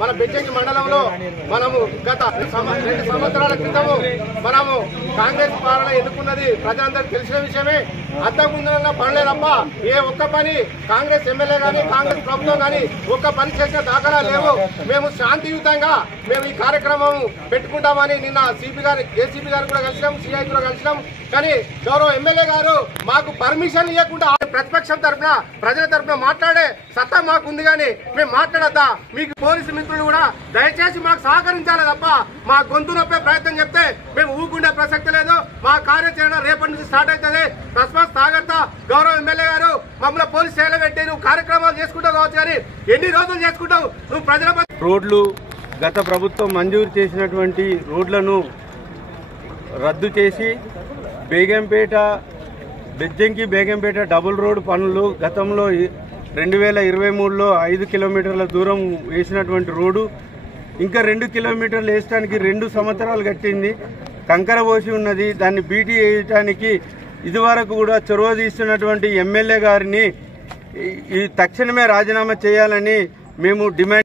మన బెజ్జంకి మండలంలో మనము గత 2 సంవత్సరాల క్రితము మనము కాంగ్రెస్ పాలన ఎన్నుకున్నది ప్రజలందరికీ తెలిసిన విషయమే. అంతకుముందున్న పనులే తప్ప ఏ ఒక్క పని కాంగ్రెస్ ఎమ్మెల్యే గానీ కాంగ్రెస్ ప్రభుత్వం గానీ ఒక్క పని చేసిన దాఖలా లేవు. మేము శాంతియుతంగా మేము ఈ కార్యక్రమం పెట్టుకుంటామని నిన్న ఏసీపీ గారు కూడా కలిసినాం, సిఐ కూడా కలిసినాం. కానీ గౌరవ ఎమ్మెల్యే గారు మాకు పర్మిషన్ ఇవ్వకుండా ప్రతిపక్షం తరఫున ప్రజల తరఫున మాట్లాడే సత్తా మాకుంది కానీ మేము మాట్లాడద్దా? మీకు పోలీసు మిత్రులు కూడా దయచేసి మాకు సహకరించాలి తప్ప మా గొంతు నొప్పే ప్రయత్నం చెప్తే మేము ఊకుండే ప్రసక్తి లేదు. మా కార్యాచరణ రేపటి నుంచి స్టార్ట్ అవుతుంది. తస్మాత్ జాగ్రత్త. గౌరవ ఎమ్మెల్యే గారు మమ్మల్ని పోలీస్ స్టేషన్లో పెట్టి నువ్వు కార్యక్రమాలు చేసుకుంటావు కావచ్చు, కానీ ఎన్ని రోజులు చేసుకుంటావు నువ్వు? ప్రజల రోడ్లు గత ప్రభుత్వం మంజూరు చేసినటువంటి రోడ్లను రద్దు చేసి బెజ్జంకి బేగంపేట డబుల్ రోడ్ పనులు గతంలో 2023లో 5 కిలోమీటర్ల దూరం వేసినటువంటి రోడ్డు ఇంకా 2 కిలోమీటర్లు వేయడానికి 2 సంవత్సరాలు కట్టింది. కంకర పోసి ఉన్నది. దాన్ని బీటీ వేయటానికి ఇదివరకు కూడా చొరవ తీస్తున్నటువంటి ఎమ్మెల్యే గారిని తక్షణమే రాజీనామా చేయాలని మేము డిమాండ్